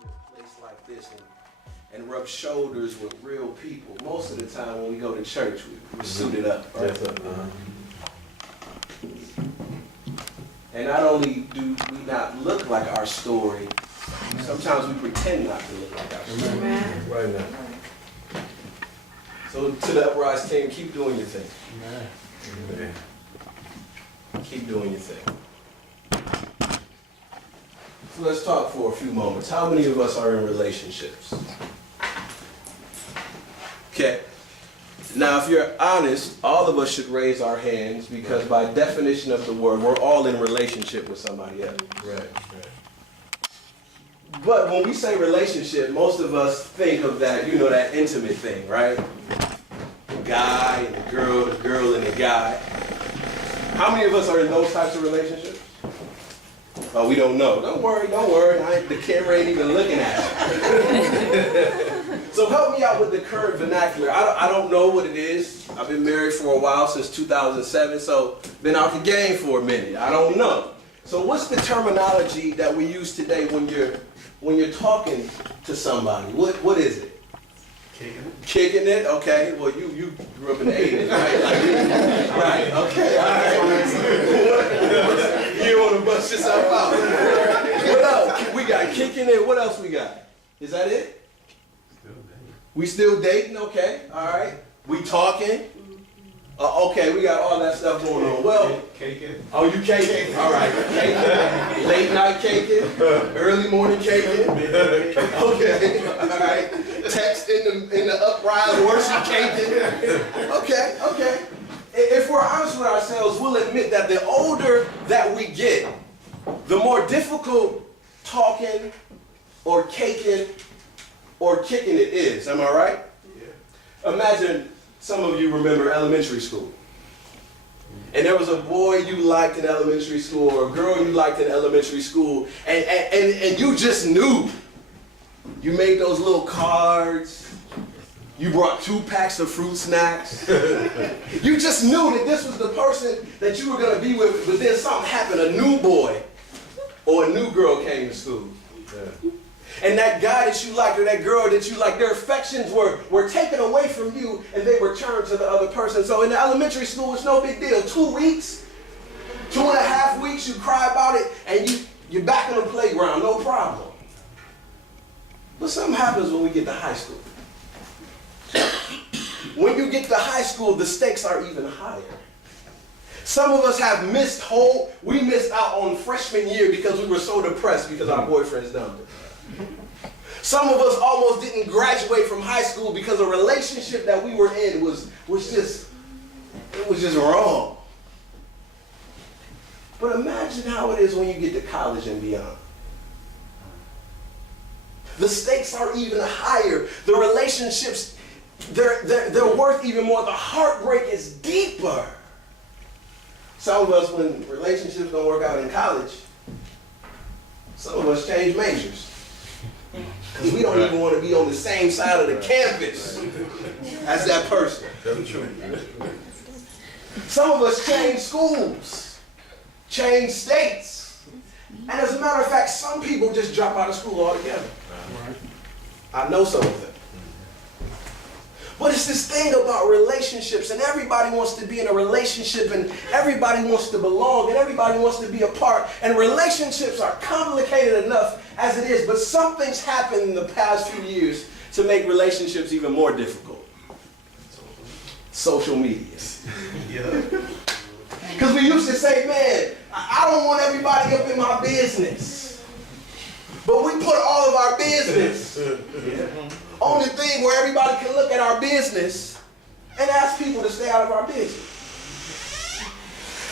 in a place like this and rub shoulders with real people. Most of the time when we go to church, we're suited up, right? Yes, And not only do we not look like our story, sometimes we pretend not to look like our story. Amen. Right now. So to the Uprise team, keep doing your thing. Amen. Keep doing your thing. So let's talk for a few moments. How many of us are in relationships? Okay. Now, if you're honest, all of us should raise our hands because by definition of the word, we're all in relationship with somebody else. Right. But when we say relationship, most of us think of that, you know, that intimate thing, right? The guy and the girl and the guy. How many of us are in those types of relationships? Oh, we don't know. Don't worry. The camera ain't even looking at you. So help me out with the current vernacular. I don't know what it is. I've been married for a while, since 2007, so been out the game for a minute. I don't know. So what's the terminology that we use today when you're talking to somebody? What is it? Kicking it? Okay. Well, you grew up in the 80s, right? Right. Okay. All right. You want to bust yourself out. What else? We got kicking it. What else we got? Is that it? We still dating? Okay. All right. We talking? Okay, we got all that stuff going on. Well, Caking. Oh, you caking? All right. Caking. Late night caking. Early morning caking. Okay. All right. Text in the Uprise worship caking. Okay. If we're honest with ourselves, we'll admit that the older that we get, the more difficult talking or caking or kicking it is. Am I right? Yeah. Imagine some of you remember elementary school. And there was a boy you liked in elementary school or a girl you liked in elementary school, and you just knew. You made those little cards. You brought 2 packs of fruit snacks. You just knew that this was the person that you were going to be with, but then something happened. A new boy or a new girl came to school. Yeah. And that guy that you liked or that girl that you liked, their affections were taken away from you and they were turned to the other person. So in the elementary school, it's no big deal. 2 weeks, 2.5 weeks, you cry about it and you're back on the playground, no problem. But something happens when we get to high school. When you get to high school, the stakes are even higher. Some of us have we missed out on freshman year because we were so depressed because our boyfriends dumped us. Some of us almost didn't graduate from high school because a relationship that we were in was just wrong. But imagine how it is when you get to college and beyond. The stakes are even higher. The relationships, they're worth even more. The heartbreak is deeper. Some of us, when relationships don't work out in college, some of us change majors. Because we don't even want to be on the same side of the campus as that person. Some of us change schools, change states. And as a matter of fact, some people just drop out of school altogether. I know some of them. But it's this thing about relationships, and everybody wants to be in a relationship, and everybody wants to belong, and everybody wants to be a part. And relationships are complicated enough as it is, but something's happened in the past few years to make relationships even more difficult. Social media. Because we used to say, man, I don't want everybody up in my business. But we put all of our business on the thing where everybody can look at our business and ask people to stay out of our business.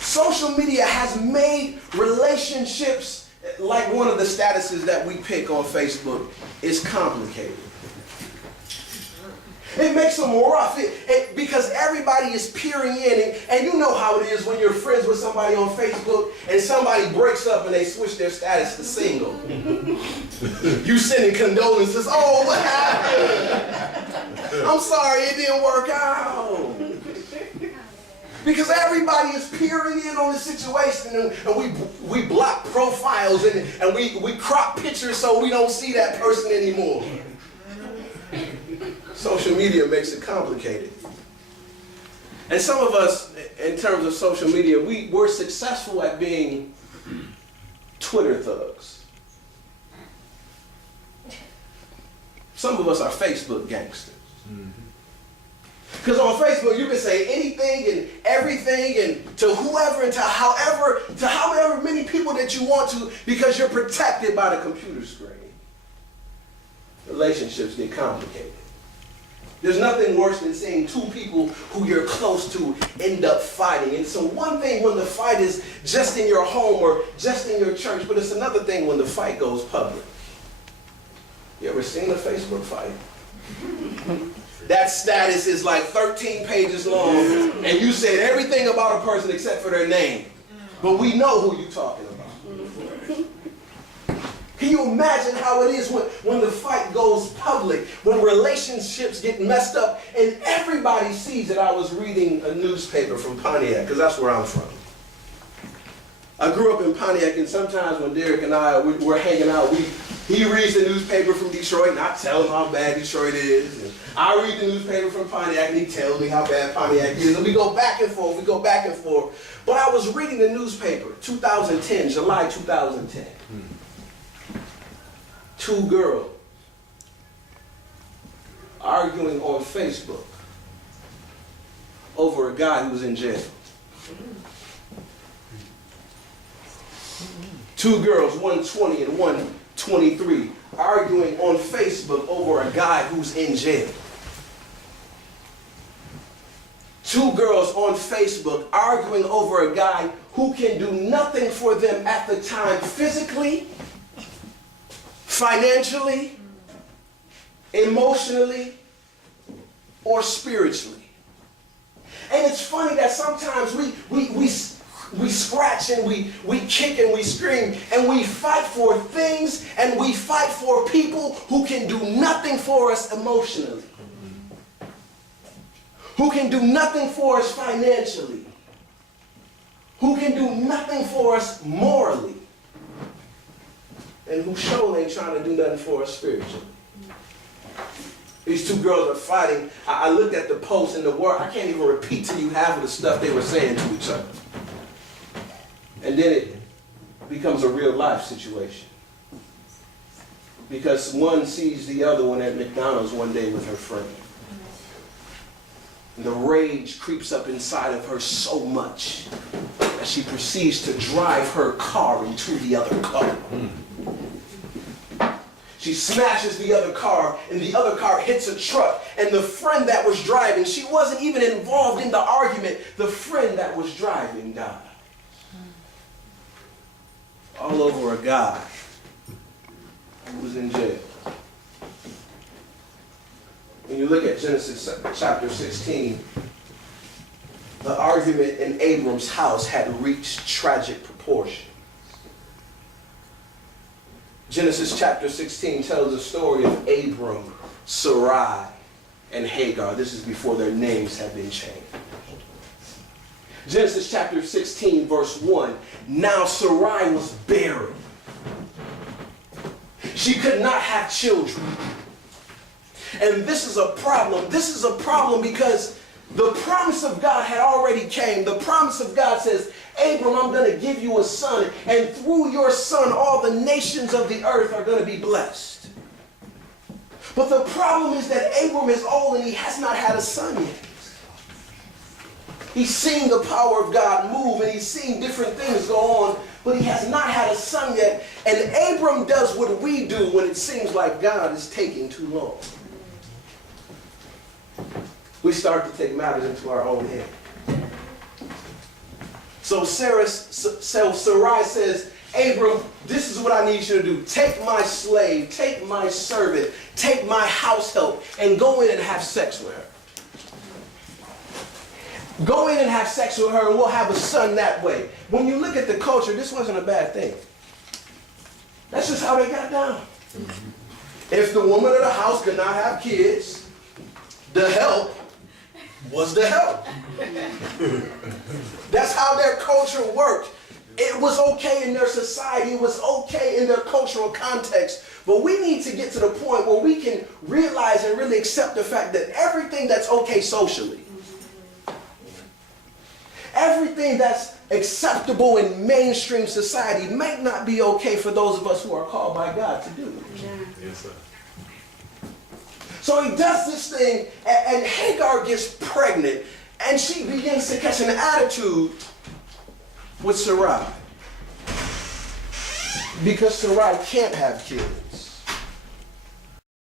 Social media has made relationships, like one of the statuses that we pick on Facebook, is complicated. It makes them rough because everybody is peering in, and you know how it is when you're friends with somebody on Facebook and somebody breaks up and they switch their status to single. You sending condolences. Oh, what happened? I'm sorry it didn't work out. Because everybody is peering in on the situation, and we block profiles and we crop pictures so we don't see that person anymore. Social media makes it complicated. And some of us, in terms of social media, we're successful at being Twitter thugs. Some of us are Facebook gangsters. Because on Facebook you can say anything and everything and to whoever and to however many people that you want to, because you're protected by the computer screen. Relationships get complicated. There's nothing worse than seeing two people who you're close to end up fighting. And so one thing when the fight is just in your home or just in your church, but it's another thing when the fight goes public. You ever seen a Facebook fight? That status is like 13 pages long, and you said everything about a person except for their name. But we know who you're talking about. Can you imagine how it is when the fight goes public, when relationships get messed up, and everybody sees it? I was reading a newspaper from Pontiac, because that's where I'm from. I grew up in Pontiac, and sometimes when Derek and I we're hanging out, he reads the newspaper from Detroit, and I tell him how bad Detroit is. And I read the newspaper from Pontiac, and he tells me how bad Pontiac is. And we go back and forth, But I was reading the newspaper, 2010, July 2010. Two girls arguing on Facebook over a guy who was in jail. Two girls, 120 and 123, arguing on Facebook over a guy who's in jail. Two girls on Facebook arguing over a guy who can do nothing for them at the time physically, financially, emotionally, or spiritually. And it's funny that sometimes we scratch and we kick and we scream and we fight for things and we fight for people who can do nothing for us emotionally, who can do nothing for us financially, who can do nothing for us morally, and who surely ain't trying to do nothing for us spiritually. These two girls are fighting. I looked at the post and the word. I can't even repeat to you half of the stuff they were saying to each other. And then it becomes a real life situation. Because one sees the other one at McDonald's one day with her friend. And the rage creeps up inside of her so much that she proceeds to drive her car into the other car. She smashes the other car, and the other car hits a truck. And the friend that was driving, she wasn't even involved in the argument. The friend that was driving died. All over a guy who was in jail. When you look at Genesis chapter 16, the argument in Abram's house had reached tragic proportions. Genesis chapter 16 tells the story of Abram, Sarai, and Hagar. This is before their names had been changed. Genesis chapter 16, verse 1. Now Sarai was barren. She could not have children. And this is a problem. This is a problem because the promise of God had already came. The promise of God says, Abram, I'm going to give you a son, and through your son, all the nations of the earth are going to be blessed. But the problem is that Abram is old and he has not had a son yet. He's seen the power of God move and he's seen different things go on, but he has not had a son yet. And Abram does what we do when it seems like God is taking too long. We start to take matters into our own hand. So Sarai says, Abram, this is what I need you to do. Take my slave, take my servant, take my house help, and go in and have sex with her. Go in and have sex with her, and we'll have a son that way. When you look at the culture, this wasn't a bad thing. That's just how they got down. If the woman of the house could not have kids, the help was the help. That's how their culture worked. It was okay in their society. It was okay in their cultural context. But we need to get to the point where we can realize and really accept the fact that everything that's okay socially, everything that's acceptable in mainstream society might not be okay for those of us who are called by God to do. Yes, sir. So he does this thing, and Hagar gets pregnant, and she begins to catch an attitude with Sarai. Because Sarai can't have kids.